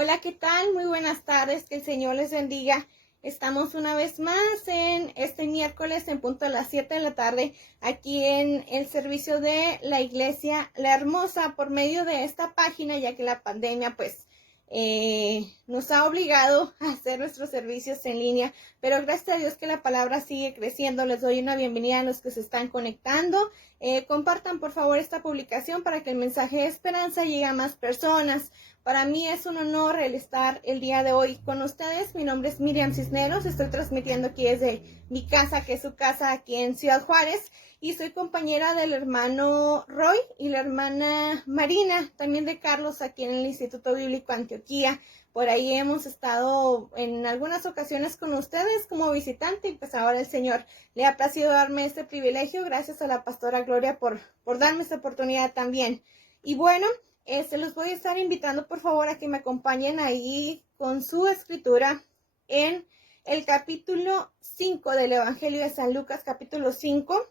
Hola, ¿qué tal? Muy buenas tardes, que el Señor les bendiga. Estamos una vez más en este miércoles en punto a las 7 de la tarde aquí en el servicio de la Iglesia La Hermosa por medio de esta página, ya que la pandemia nos ha obligado a hacer nuestros servicios en línea, pero gracias a Dios que la palabra sigue creciendo. Les doy una bienvenida a los que se están conectando. Compartan por favor esta publicación para que el mensaje de esperanza llegue a más personas. Para mí es un honor el estar el día de hoy con ustedes. Mi nombre es Miriam Cisneros, estoy transmitiendo aquí desde mi casa, que es su casa aquí en Ciudad Juárez, y soy compañera del hermano Roy y la hermana Marina, también de Carlos, aquí en el Instituto Bíblico Antioquía. Por ahí hemos estado en algunas ocasiones con ustedes como visitante, y pues ahora el Señor le ha placido darme este privilegio, gracias a la pastora Gloria por darme esta oportunidad también. Y bueno, los voy a estar invitando por favor a que me acompañen ahí con su escritura en el capítulo 5 del Evangelio de San Lucas, capítulo 5.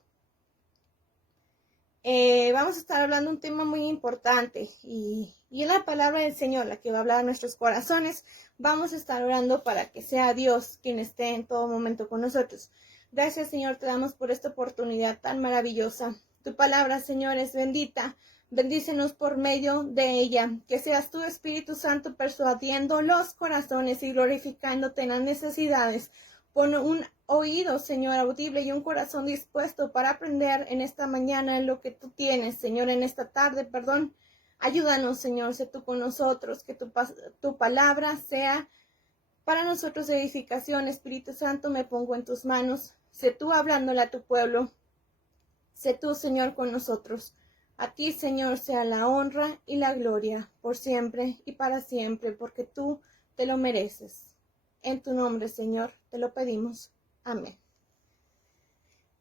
Vamos a estar hablando un tema muy importante y en la palabra del Señor, la que va a hablar a nuestros corazones. Vamos a estar orando para que sea Dios quien esté en todo momento con nosotros. Gracias, Señor, te damos por esta oportunidad tan maravillosa. Tu palabra, Señor, es bendita. Bendícenos por medio de ella, que seas tu Espíritu Santo persuadiendo los corazones y glorificándote en las necesidades. Pon un oído, Señor, audible y un corazón dispuesto para aprender en esta mañana lo que tú tienes, Señor, en esta tarde, perdón. Ayúdanos, Señor, sé tú con nosotros, que tu palabra sea para nosotros edificación. Espíritu Santo, me pongo en tus manos. Sé tú hablándole a tu pueblo. Sé tú, Señor, con nosotros. A ti, Señor, sea la honra y la gloria por siempre y para siempre, porque tú te lo mereces. En tu nombre, Señor, te lo pedimos. Amén.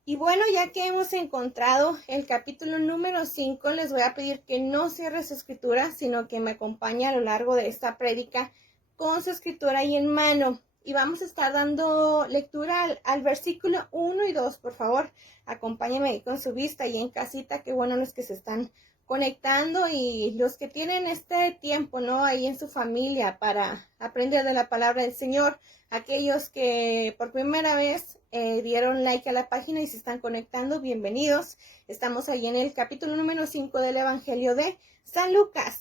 Y bueno, ya que hemos encontrado el capítulo número 5, les voy a pedir que no cierre su escritura, sino que me acompañe a lo largo de esta prédica con su escritura ahí en mano. Y vamos a estar dando lectura al versículo 1 y 2, por favor. Acompáñenme ahí con su vista y en casita, qué bueno los que se están conectando y los que tienen este tiempo, ¿no? Ahí en su familia para aprender de la palabra del Señor. Aquellos que por primera vez dieron like a la página y se están conectando, bienvenidos. Estamos ahí en el capítulo número 5 del Evangelio de San Lucas.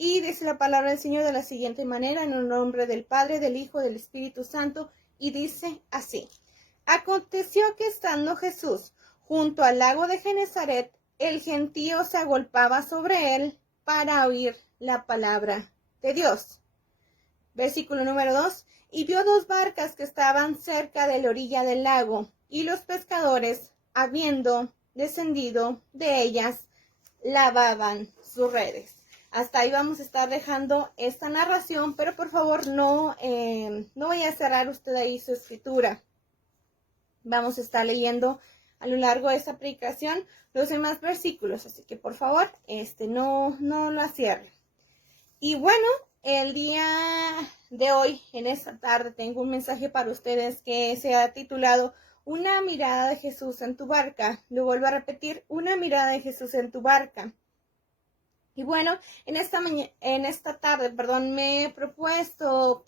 Y dice la palabra del Señor de la siguiente manera, en el nombre del Padre, del Hijo, del Espíritu Santo, y dice así. Aconteció que estando Jesús junto al lago de Genezaret, el gentío se agolpaba sobre él para oír la palabra de Dios. Versículo número 2. Y vio dos barcas que estaban cerca de la orilla del lago, y los pescadores, habiendo descendido de ellas, lavaban sus redes. Hasta ahí vamos a estar dejando esta narración, pero por favor no vaya a cerrar usted ahí su escritura. Vamos a estar leyendo a lo largo de esta predicación los demás versículos, así que por favor no lo cierre. Y bueno, el día de hoy, en esta tarde, tengo un mensaje para ustedes que se ha titulado Una mirada de Jesús en tu barca. Lo vuelvo a repetir, una mirada de Jesús en tu barca. Y bueno, en esta tarde, me he propuesto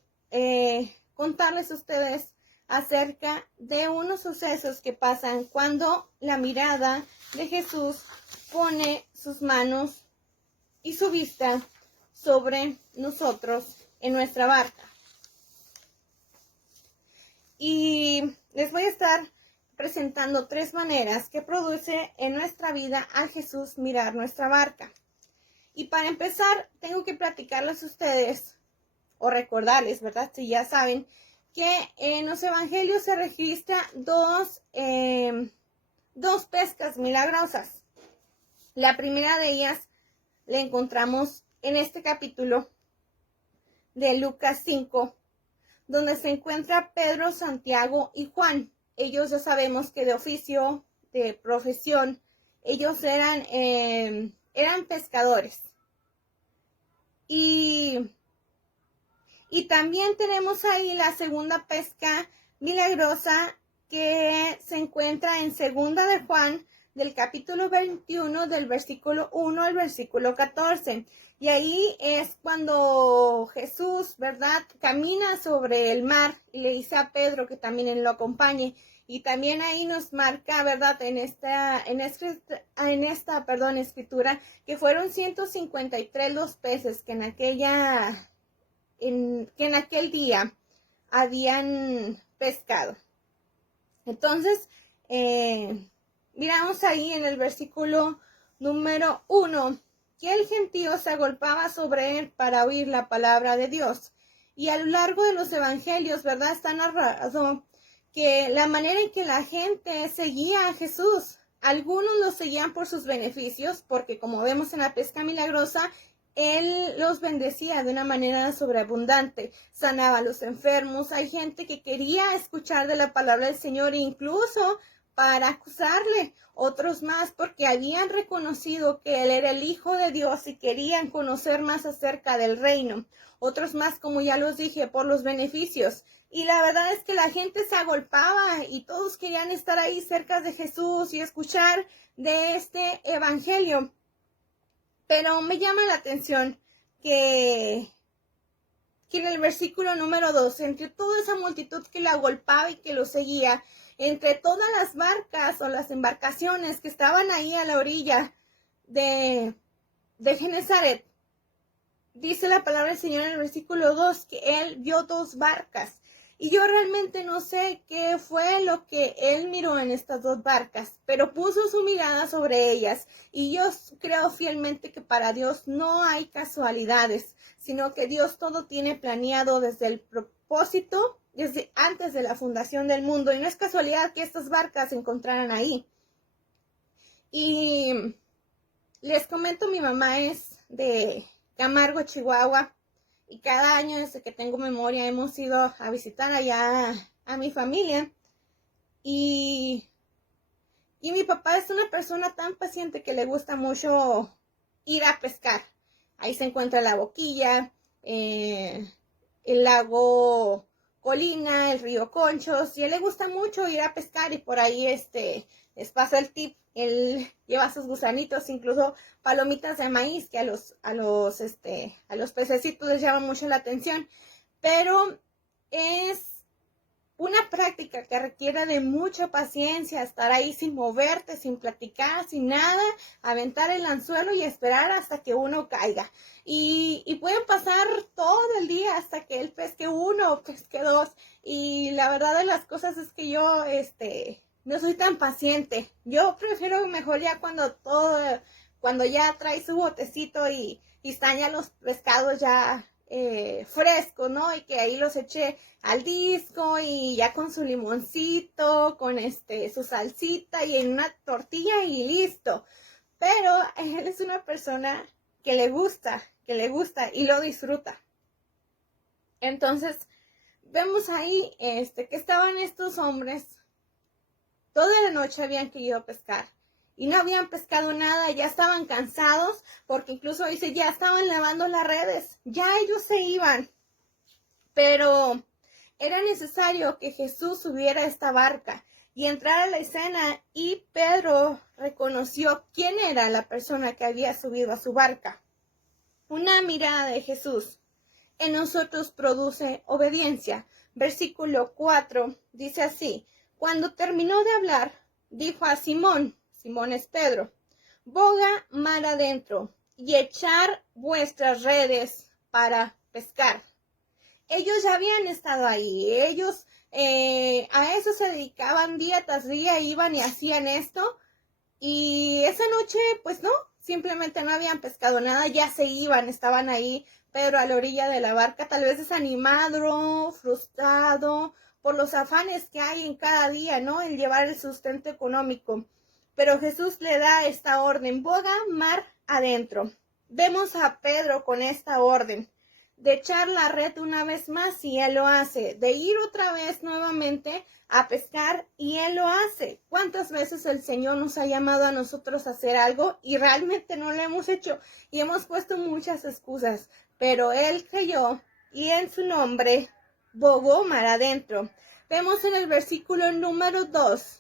contarles a ustedes acerca de unos sucesos que pasan cuando la mirada de Jesús pone sus manos y su vista sobre nosotros en nuestra barca. Y les voy a estar presentando 3 maneras que produce en nuestra vida a Jesús mirar nuestra barca. Y para empezar, tengo que platicarles a ustedes, o recordarles, ¿verdad? Si ya saben, que en los evangelios se registra dos pescas milagrosas. La primera de ellas la encontramos en este capítulo de Lucas 5, donde se encuentra Pedro, Santiago y Juan. Ellos ya sabemos que de oficio, de profesión, ellos eran pescadores. Y también tenemos ahí la segunda pesca milagrosa que se encuentra en segunda de Juan, del capítulo 21, del versículo 1 al versículo 14. Y ahí es cuando Jesús, ¿verdad?, camina sobre el mar y le dice a Pedro que también él lo acompañe. Y también ahí nos marca, ¿verdad?, en esta escritura, que fueron 153 los peces que en aquel día habían pescado. Entonces, miramos ahí en el versículo número 1, que el gentío se agolpaba sobre él para oír la palabra de Dios. Y a lo largo de los evangelios, ¿verdad?, está narrado que la manera en que la gente seguía a Jesús, algunos lo seguían por sus beneficios, porque como vemos en la pesca milagrosa, él los bendecía de una manera sobreabundante, sanaba a los enfermos. Hay gente que quería escuchar de la palabra del Señor, incluso para acusarle. Otros más porque habían reconocido que él era el Hijo de Dios y querían conocer más acerca del reino. Otros más, como ya los dije, por los beneficios. Y la verdad es que la gente se agolpaba y todos querían estar ahí cerca de Jesús y escuchar de este evangelio. Pero me llama la atención que en el versículo número 2, entre toda esa multitud que lo agolpaba y que lo seguía, entre todas las barcas o las embarcaciones que estaban ahí a la orilla de Genezaret, dice la palabra del Señor en el versículo 2 que él vio 2 barcas. Y yo realmente no sé qué fue lo que él miró en estas 2 barcas, pero puso su mirada sobre ellas. Y yo creo fielmente que para Dios no hay casualidades, sino que Dios todo tiene planeado desde el propósito, desde antes de la fundación del mundo. Y no es casualidad que estas barcas se encontraran ahí. Y les comento, mi mamá es de Camargo, Chihuahua. Y cada año, desde que tengo memoria, hemos ido a visitar allá a mi familia. Y mi papá es una persona tan paciente que le gusta mucho ir a pescar. Ahí se encuentra la Boquilla, el lago Colina, el río Conchos. Y a él le gusta mucho ir a pescar y por ahí les paso el tip. Él lleva sus gusanitos, incluso palomitas de maíz, que a los pececitos les llama mucho la atención. Pero es una práctica que requiere de mucha paciencia, estar ahí sin moverte, sin platicar, sin nada, aventar el anzuelo y esperar hasta que uno caiga. Y pueden pasar todo el día hasta que él pesque 1 o pesque 2. Y la verdad de las cosas es que yo, no soy tan paciente. Yo prefiero mejor ya cuando ya trae su botecito y están ya los pescados ya frescos, ¿no? Y que ahí los eche al disco y ya con su limoncito, con su salsita y en una tortilla y listo. Pero él es una persona que le gusta y lo disfruta. Entonces, vemos ahí que estaban estos hombres. Toda la noche habían querido pescar y no habían pescado nada, ya estaban cansados porque incluso dice, ya estaban lavando las redes, ya ellos se iban. Pero era necesario que Jesús subiera a esta barca y entrara a la escena y Pedro reconoció quién era la persona que había subido a su barca. Una mirada de Jesús en nosotros produce obediencia. Versículo 4 dice así. Cuando terminó de hablar, dijo a Simón es Pedro, boga mar adentro y echar vuestras redes para pescar. Ellos ya habían estado ahí, ellos a eso se dedicaban día tras día, iban y hacían esto. Y esa noche, pues no, simplemente no habían pescado nada, ya se iban, estaban ahí, Pedro a la orilla de la barca, tal vez desanimado, frustrado, por los afanes que hay en cada día, ¿no? El llevar el sustento económico. Pero Jesús le da esta orden, boga mar adentro. Vemos a Pedro con esta orden de echar la red una vez más y él lo hace, de ir otra vez nuevamente a pescar y él lo hace. ¿Cuántas veces el Señor nos ha llamado a nosotros a hacer algo y realmente no lo hemos hecho? Y hemos puesto muchas excusas, pero él creyó y en su nombre bogó mar adentro. Vemos en el versículo número 2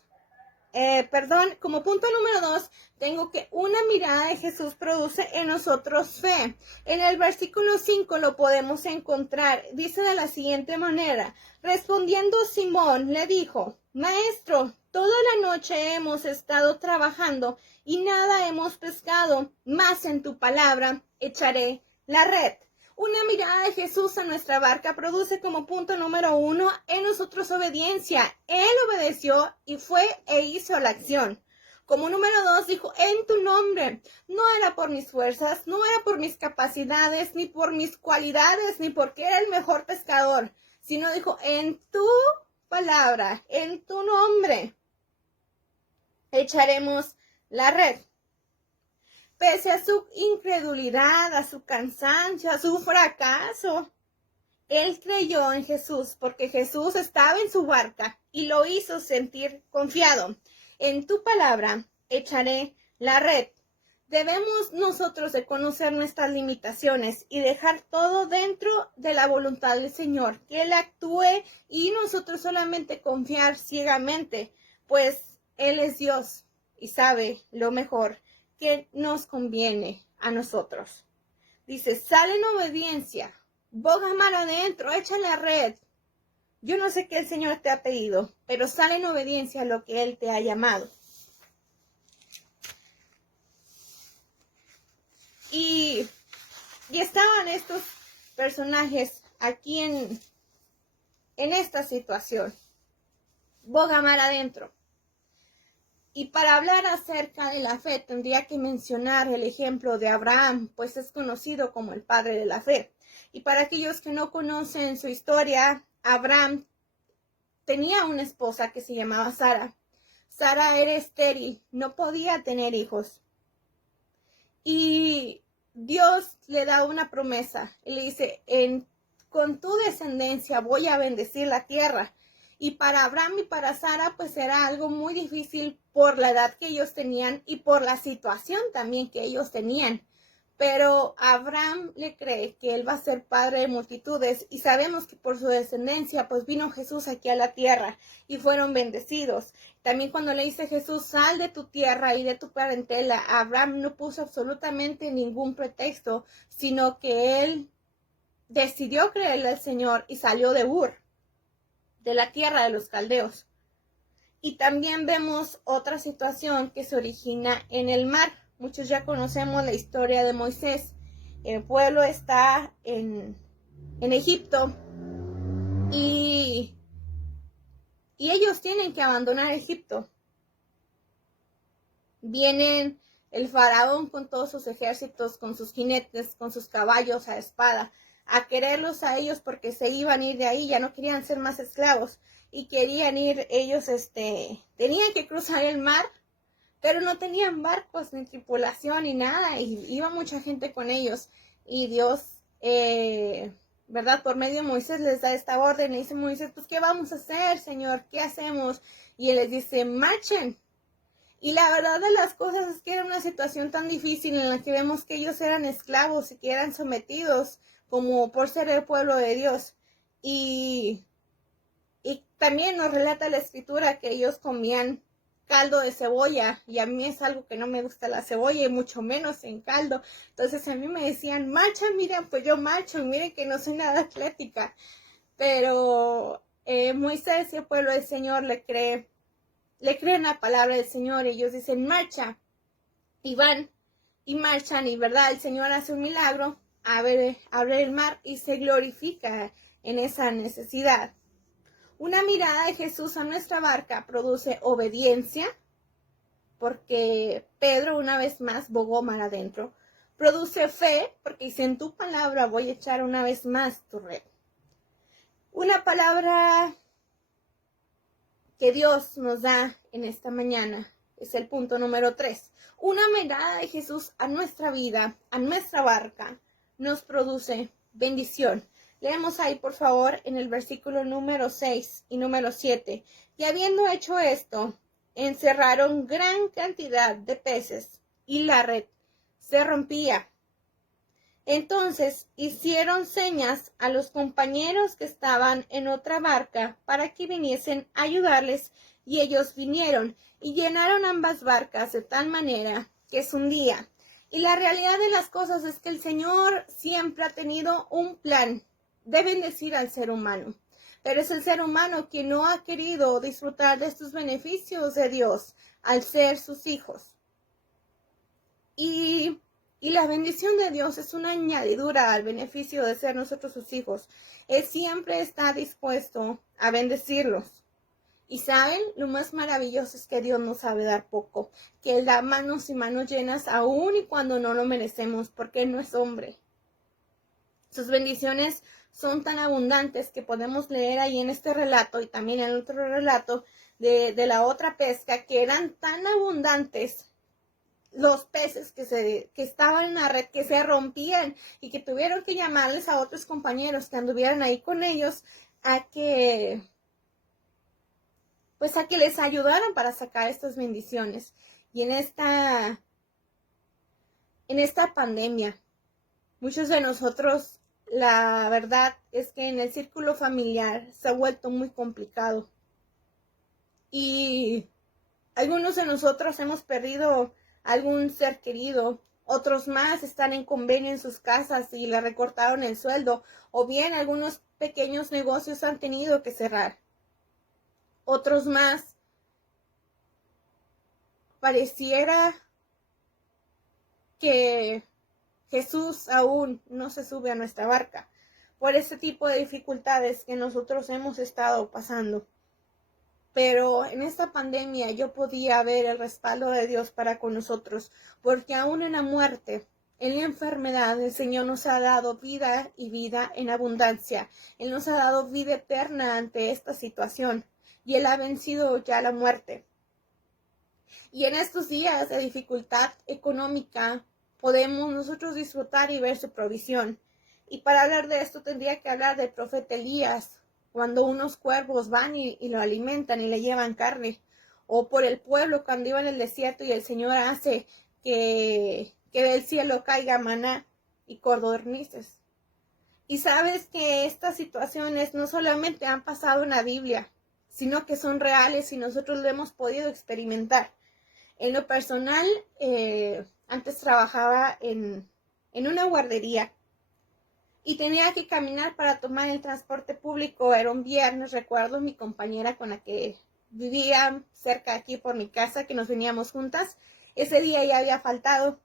como punto número 2, tengo que una mirada de Jesús produce en nosotros fe. En el versículo 5 lo podemos encontrar. Dice de la siguiente manera: respondiendo Simón le dijo: Maestro, toda la noche hemos estado trabajando y nada hemos pescado, mas en tu palabra echaré la red. Una mirada de Jesús a nuestra barca produce como punto número 1 en nosotros obediencia. Él obedeció y fue e hizo la acción. Como número 2 dijo: en tu nombre. No era por mis fuerzas, no era por mis capacidades, ni por mis cualidades, ni porque era el mejor pescador, sino dijo: en tu palabra, en tu nombre, echaremos la red. Pese a su incredulidad, a su cansancio, a su fracaso, él creyó en Jesús porque Jesús estaba en su barca y lo hizo sentir confiado. En tu palabra echaré la red. Debemos nosotros de conocer nuestras limitaciones y dejar todo dentro de la voluntad del Señor, que Él actúe y nosotros solamente confiar ciegamente, pues Él es Dios y sabe lo mejor que nos conviene a nosotros. Dice: sale en obediencia, boga mar adentro, echa la red. Yo no sé qué el Señor te ha pedido, pero sale en obediencia a lo que Él te ha llamado. Y estaban estos personajes aquí en esta situación. Boga mar adentro. Y para hablar acerca de la fe, tendría que mencionar el ejemplo de Abraham, pues es conocido como el padre de la fe. Y para aquellos que no conocen su historia, Abraham tenía una esposa que se llamaba Sara. Sara era estéril, no podía tener hijos. Y Dios le da una promesa. Él le dice: con tu descendencia voy a bendecir la tierra. Y para Abraham y para Sara, pues era algo muy difícil por la edad que ellos tenían y por la situación también que ellos tenían. Pero Abraham le cree que él va a ser padre de multitudes y sabemos que por su descendencia pues vino Jesús aquí a la tierra y fueron bendecidos. También cuando le dice Jesús: sal de tu tierra y de tu parentela, Abraham no puso absolutamente ningún pretexto, sino que él decidió creerle al Señor y salió de Ur, de la tierra de los caldeos. Y también vemos otra situación que se origina en el mar. Muchos ya conocemos la historia de Moisés. El pueblo está en Egipto y ellos tienen que abandonar Egipto. Vienen el faraón con todos sus ejércitos, con sus jinetes, con sus caballos a espada, a quererlos a ellos porque se iban a ir de ahí, ya no querían ser más esclavos y querían ir ellos, tenían que cruzar el mar, pero no tenían barcos ni tripulación ni nada y iba mucha gente con ellos y Dios, ¿verdad? Por medio de Moisés les da esta orden, le dice Moisés: pues ¿qué vamos a hacer, Señor? ¿Qué hacemos? Y él les dice: marchen. Y la verdad de las cosas es que era una situación tan difícil en la que vemos que ellos eran esclavos y que eran sometidos como por ser el pueblo de Dios. Y también nos relata la escritura que ellos comían caldo de cebolla y a mí es algo que no me gusta la cebolla y mucho menos en caldo. Entonces a mí me decían: marcha, miren, pues yo marcho, miren que no soy nada atlética. Pero Moisés y el pueblo del Señor le creen la palabra del Señor. Ellos dicen: marcha, y van y marchan, y verdad, el Señor hace un milagro, abre el mar y se glorifica en esa necesidad. Una mirada de Jesús a nuestra barca produce obediencia, porque Pedro una vez más bogó mar adentro. Produce fe, porque dice: en tu palabra voy a echar una vez más tu red. Una palabra que Dios nos da en esta mañana es el punto número 3. Una mirada de Jesús a nuestra vida, a nuestra barca, nos produce bendición. Leemos ahí, por favor, en el versículo número 6 y número 7. Y habiendo hecho esto, encerraron gran cantidad de peces y la red se rompía. Entonces hicieron señas a los compañeros que estaban en otra barca para que viniesen a ayudarles, y ellos vinieron y llenaron ambas barcas de tal manera que se hundía. Y la realidad de las cosas es que el Señor siempre ha tenido un plan de bendecir al ser humano, pero es el ser humano quien no ha querido disfrutar de estos beneficios de Dios al ser sus hijos. Y la bendición de Dios es una añadidura al beneficio de ser nosotros sus hijos. Él siempre está dispuesto a bendecirlos. Y saben, lo más maravilloso es que Dios no sabe dar poco, que Él da manos y manos llenas aún y cuando no lo merecemos, porque Él no es hombre. Sus bendiciones son tan abundantes que podemos leer ahí en este relato y también en otro relato de la otra pesca, que eran tan abundantes los peces que estaban en la red, que se rompían y que tuvieron que llamarles a otros compañeros que anduvieran ahí con ellos a que les ayudaran para sacar estas bendiciones. Y en esta pandemia, muchos de nosotros, la verdad es que en el círculo familiar se ha vuelto muy complicado. Y algunos de nosotros hemos perdido algún ser querido, otros más están en convenio en sus casas y le recortaron el sueldo, o bien algunos pequeños negocios han tenido que cerrar. Otros más pareciera que Jesús aún no se sube a nuestra barca por ese tipo de dificultades que nosotros hemos estado pasando. Pero en esta pandemia yo podía ver el respaldo de Dios para con nosotros, porque aún en la muerte, en la enfermedad, el Señor nos ha dado vida y vida en abundancia. Él nos ha dado vida eterna ante esta situación y Él ha vencido ya la muerte. Y en estos días de dificultad económica podemos nosotros disfrutar y ver su provisión. Y para hablar de esto tendría que hablar del profeta Elías, cuando unos cuervos van y lo alimentan y le llevan carne, o por el pueblo cuando iba en el desierto y el Señor hace que del cielo caiga maná y codornices. Y sabes que estas situaciones no solamente han pasado en la Biblia, sino que son reales y nosotros lo hemos podido experimentar. En lo personal, antes trabajaba en una guardería y tenía que caminar para tomar el transporte público. Era un viernes, recuerdo, mi compañera con la que vivía cerca de aquí por mi casa, que nos veníamos juntas. Ese día ya había faltado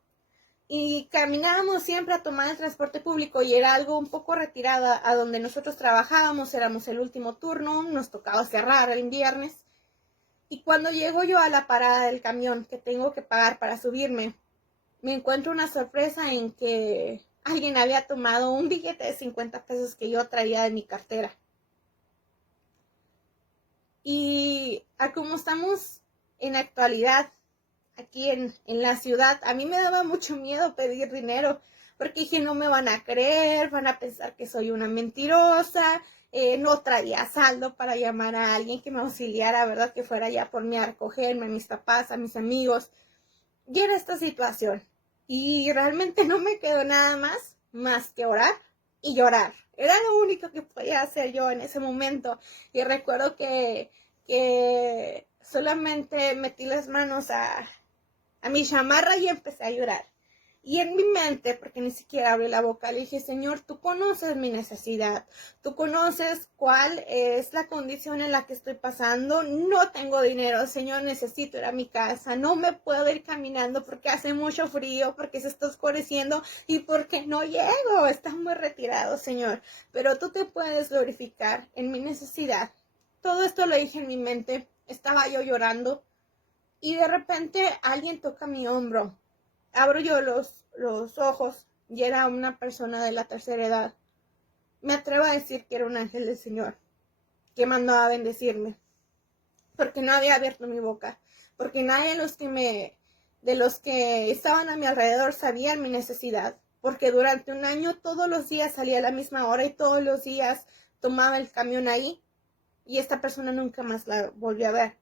y caminábamos siempre a tomar el transporte público y era algo un poco retirado a donde nosotros trabajábamos. Éramos el último turno, nos tocaba cerrar el viernes. Y cuando llego yo a la parada del camión que tengo que pagar para subirme, me encuentro una sorpresa en que alguien había tomado un billete de 50 pesos que yo traía de mi cartera. Y como estamos en la actualidad, aquí en la ciudad, a mí me daba mucho miedo pedir dinero, porque dije, no me van a creer, van a pensar que soy una mentirosa. No traía saldo para llamar a alguien que me auxiliara, ¿verdad? Que fuera ya por mí a recogerme, a mis papás, a mis amigos. Y era esta situación. Y realmente no me quedó nada más que orar y llorar. Era lo único que podía hacer yo en ese momento. Y recuerdo que solamente metí las manos a mi chamarra y empecé a llorar. Y en mi mente, porque ni siquiera abrí la boca, le dije, Señor, tú conoces mi necesidad, tú conoces cuál es la condición en la que estoy pasando, no tengo dinero, Señor, necesito ir a mi casa, no me puedo ir caminando porque hace mucho frío, porque se está oscureciendo y porque no llego, está muy retirado, Señor, pero tú te puedes glorificar en mi necesidad. Todo esto lo dije en mi mente, estaba yo llorando y de repente alguien toca mi hombro. Abro yo los ojos y era una persona de la tercera edad. Me atrevo a decir que era un ángel del Señor que mandó a bendecirme, porque no había abierto mi boca, porque nadie de los que estaban a mi alrededor sabían mi necesidad, porque durante un año todos los días salía a la misma hora y todos los días tomaba el camión ahí y esta persona nunca más la volvió a ver.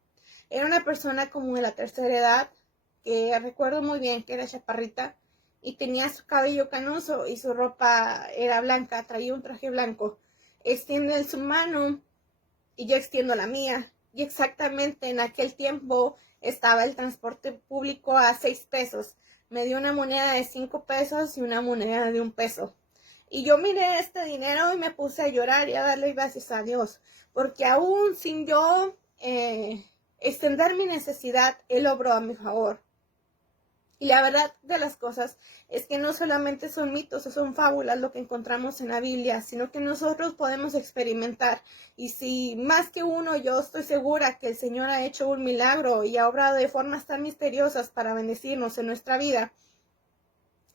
Era una persona como de la tercera edad, que recuerdo muy bien que era chaparrita, y tenía su cabello canoso y su ropa era blanca, traía un traje blanco. Extiende su mano y yo extiendo la mía. Y exactamente en aquel tiempo estaba el transporte público a 6 pesos. Me dio una moneda de 5 pesos y una moneda de 1 peso. Y yo miré este dinero y me puse a llorar y a darle gracias a Dios, porque aún sin yo extender mi necesidad, Él obró a mi favor. Y la verdad de las cosas es que no solamente son mitos o son fábulas lo que encontramos en la Biblia, sino que nosotros podemos experimentar. Y si más que uno, yo estoy segura que el Señor ha hecho un milagro y ha obrado de formas tan misteriosas para bendecirnos en nuestra vida.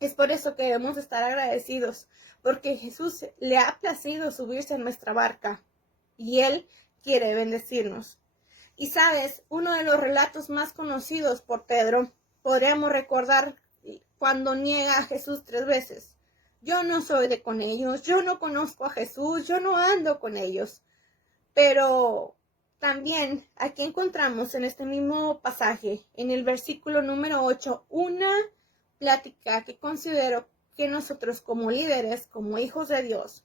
Es por eso que debemos estar agradecidos, porque Jesús le ha placido subirse a nuestra barca y Él quiere bendecirnos. Y sabes, uno de los relatos más conocidos por Pedro, podríamos recordar cuando niega a Jesús 3 veces. Yo no soy de con ellos, yo no conozco a Jesús, yo no ando con ellos. Pero también aquí encontramos en este mismo pasaje, en el versículo número 8, una plática que considero que nosotros como líderes, como hijos de Dios,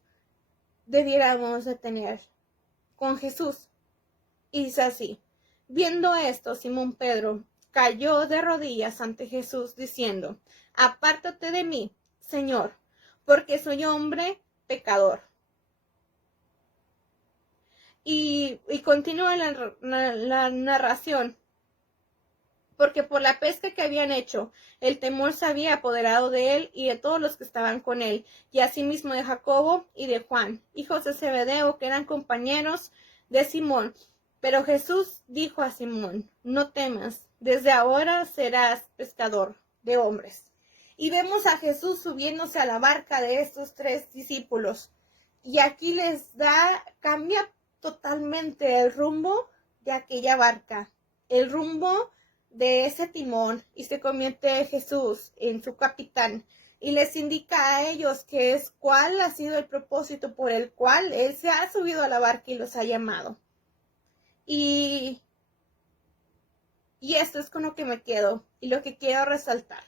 debiéramos de tener con Jesús. Y dice así: viendo esto, Simón Pedro cayó de rodillas ante Jesús diciendo: apártate de mí, Señor, porque soy hombre pecador. Y continúa la narración. Porque por la pesca que habían hecho, el temor se había apoderado de él y de todos los que estaban con él, y asimismo de Jacobo y de Juan, hijos de Zebedeo, que eran compañeros de Simón. Pero Jesús dijo a Simón: no temas, desde ahora serás pescador de hombres. Y vemos a Jesús subiéndose a la barca de estos 3 discípulos, y aquí cambia totalmente el rumbo de aquella barca, el rumbo de ese timón, y se convierte Jesús en su capitán y les indica a ellos cuál ha sido el propósito por el cual Él se ha subido a la barca y los ha llamado. Y esto es con lo que me quedo y lo que quiero resaltar.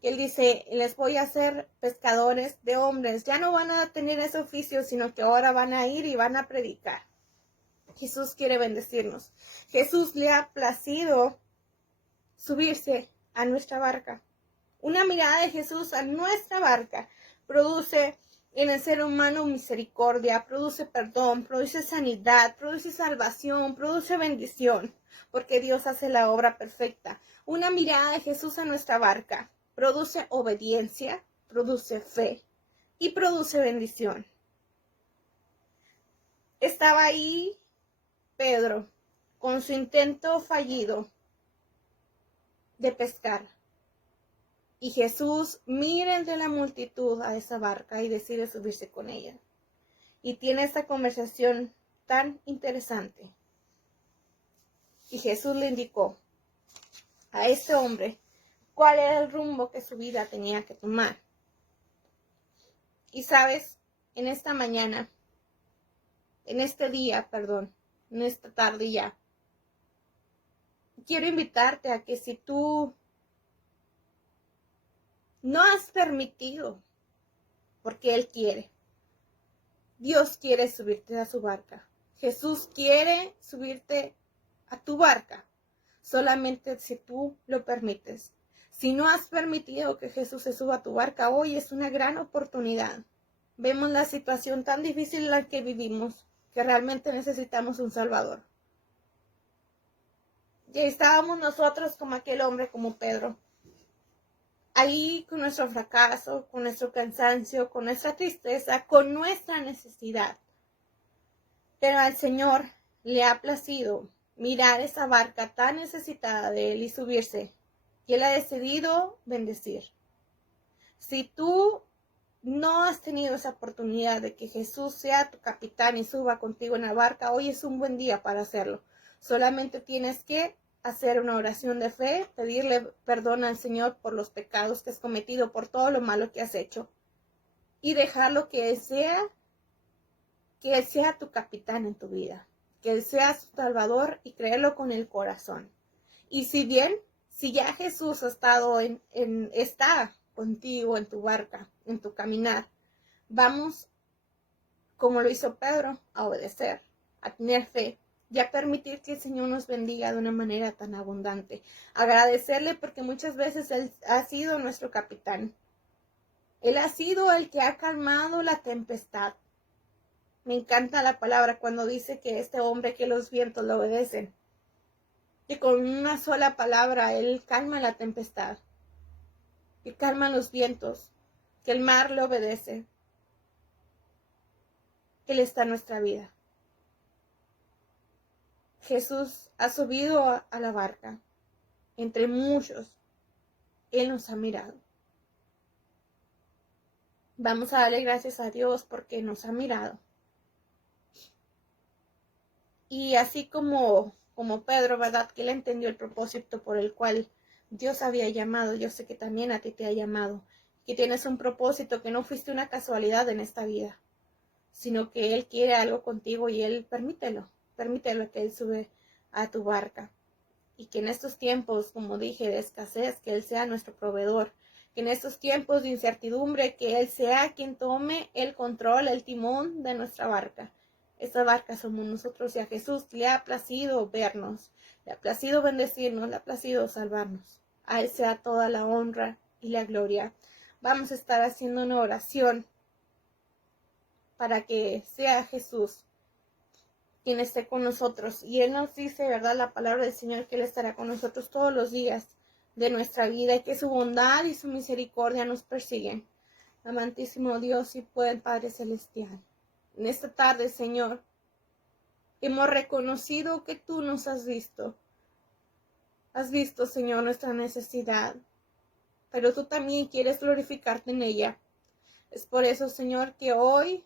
Que Él dice: les voy a hacer pescadores de hombres. Ya no van a tener ese oficio, sino que ahora van a ir y van a predicar. Jesús quiere bendecirnos. Jesús le ha placido subirse a nuestra barca. Una mirada de Jesús a nuestra barca produce en el ser humano misericordia, produce perdón, produce sanidad, produce salvación, produce bendición, porque Dios hace la obra perfecta. Una mirada de Jesús a nuestra barca produce obediencia, produce fe y produce bendición. Estaba ahí Pedro con su intento fallido de pescar. Y Jesús mira entre la multitud a esa barca y decide subirse con ella. Y tiene esta conversación tan interesante. Y Jesús le indicó a este hombre cuál era el rumbo que su vida tenía que tomar. Y sabes, en esta mañana, en esta tarde ya, quiero invitarte a que si tú no has permitido, porque Él quiere, Dios quiere subirte a su barca. Jesús quiere subirte a tu barca, solamente si tú lo permites. Si no has permitido que Jesús se suba a tu barca, hoy es una gran oportunidad. Vemos la situación tan difícil en la que vivimos, que realmente necesitamos un Salvador. Y estábamos nosotros como aquel hombre, como Pedro, ahí con nuestro fracaso, con nuestro cansancio, con nuestra tristeza, con nuestra necesidad. Pero al Señor le ha placido mirar esa barca tan necesitada de Él y subirse. Y Él ha decidido bendecir. Si tú no has tenido esa oportunidad de que Jesús sea tu capitán y suba contigo en la barca, hoy es un buen día para hacerlo. Solamente tienes que hacer una oración de fe, pedirle perdón al Señor por los pecados que has cometido, por todo lo malo que has hecho, y dejarlo que Él sea tu capitán en tu vida, que Él sea su Salvador, y creerlo con el corazón. Y si ya Jesús está contigo en tu barca, en tu caminar. Vamos, como lo hizo Pedro, a obedecer, a tener fe y a permitir que el Señor nos bendiga de una manera tan abundante. Agradecerle porque muchas veces Él ha sido nuestro capitán. Él ha sido el que ha calmado la tempestad. Me encanta la palabra cuando dice que este hombre, que los vientos le obedecen. Que con una sola palabra Él calma la tempestad. Que calma los vientos. Que el mar le obedece. Que Él está en nuestra vida. Jesús ha subido a la barca. Entre muchos, Él nos ha mirado. Vamos a darle gracias a Dios porque nos ha mirado. Y así como Pedro, ¿verdad? Que él entendió el propósito por el cual Dios había llamado. Yo sé que también a ti te ha llamado. Que tienes un propósito, que no fuiste una casualidad en esta vida. Sino que Él quiere algo contigo y Él permítelo. Permítelo que Él sube a tu barca. Y que en estos tiempos, como dije, de escasez, que Él sea nuestro proveedor. Que en estos tiempos de incertidumbre, que Él sea quien tome el control, el timón de nuestra barca. Esta barca somos nosotros y a Jesús le ha placido vernos, le ha placido bendecirnos, le ha placido salvarnos. A Él sea toda la honra y la gloria. Vamos a estar haciendo una oración para que sea Jesús quien esté con nosotros. Y Él nos dice, ¿verdad? La palabra del Señor, que Él estará con nosotros todos los días de nuestra vida y que su bondad y su misericordia nos persiguen. Amantísimo Dios y buen Padre Celestial. En esta tarde, Señor, hemos reconocido que tú nos has visto. Has visto, Señor, nuestra necesidad, pero tú también quieres glorificarte en ella. Es por eso, Señor, que hoy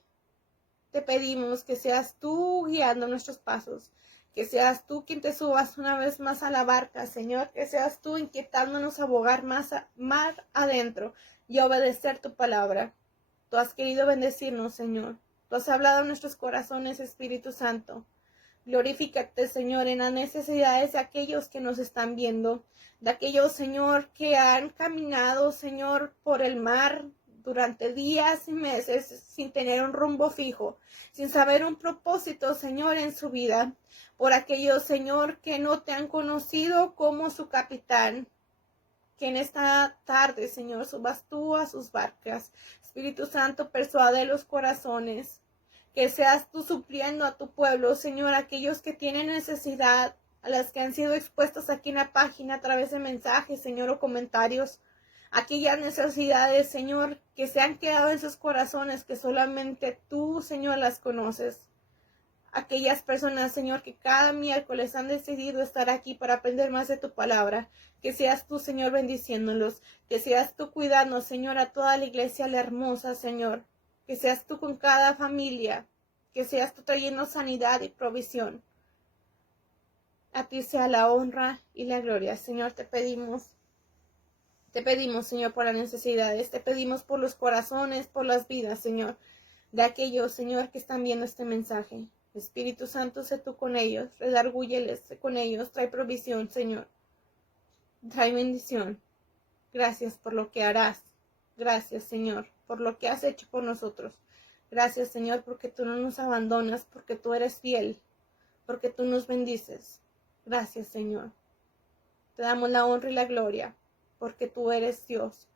te pedimos que seas tú guiando nuestros pasos, que seas tú quien te subas una vez más a la barca, Señor, que seas tú inquietándonos a bogar más adentro y a obedecer tu palabra. Tú has querido bendecirnos, Señor. Tú has hablado en nuestros corazones, Espíritu Santo. Glorifícate, Señor, en las necesidades de aquellos que nos están viendo, de aquellos, Señor, que han caminado, Señor, por el mar durante días y meses sin tener un rumbo fijo, sin saber un propósito, Señor, en su vida. Por aquellos, Señor, que no te han conocido como su capitán. Que en esta tarde, Señor, subas tú a sus barcas. Espíritu Santo, persuade los corazones. Que seas tú supliendo a tu pueblo, Señor, aquellos que tienen necesidad, a las que han sido expuestas aquí en la página a través de mensajes, Señor, o comentarios. Aquellas necesidades, Señor, que se han quedado en sus corazones, que solamente tú, Señor, las conoces. Aquellas personas, Señor, que cada miércoles han decidido estar aquí para aprender más de tu palabra. Que seas tú, Señor, bendiciéndolos. Que seas tú cuidando, Señor, a toda la iglesia, la hermosa, Señor. Que seas tú con cada familia. Que seas tú trayendo sanidad y provisión. A ti sea la honra y la gloria. Señor, te pedimos, Señor, por las necesidades. Te pedimos por los corazones, por las vidas, Señor, de aquellos, Señor, que están viendo este mensaje. Espíritu Santo, sé tú con ellos, redargúyeles, sé con ellos, trae provisión, Señor, trae bendición. Gracias por lo que harás. Gracias, Señor, por lo que has hecho por nosotros. Gracias, Señor, porque tú no nos abandonas, porque tú eres fiel, porque tú nos bendices. Gracias, Señor. Te damos la honra y la gloria, porque tú eres Dios.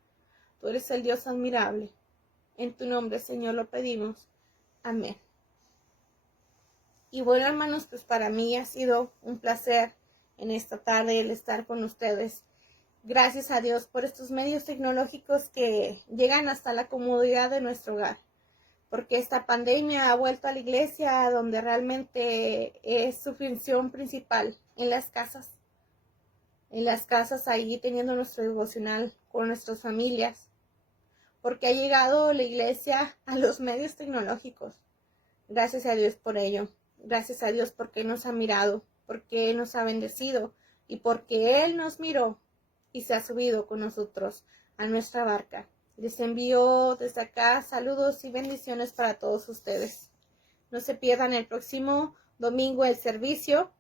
Tú eres el Dios admirable. En tu nombre, Señor, lo pedimos. Amén. Y bueno, hermanos, pues para mí ha sido un placer en esta tarde el estar con ustedes. Gracias a Dios por estos medios tecnológicos que llegan hasta la comodidad de nuestro hogar. Porque esta pandemia ha vuelto a la iglesia donde realmente es su función principal, en las casas. En las casas, ahí teniendo nuestro devocional con nuestras familias. Porque ha llegado la iglesia a los medios tecnológicos. Gracias a Dios por ello. Gracias a Dios porque nos ha mirado, porque Él nos ha bendecido y porque Él nos miró y se ha subido con nosotros a nuestra barca. Les envío desde acá saludos y bendiciones para todos ustedes. No se pierdan el próximo domingo el servicio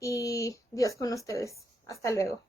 y Dios con ustedes. Hasta luego.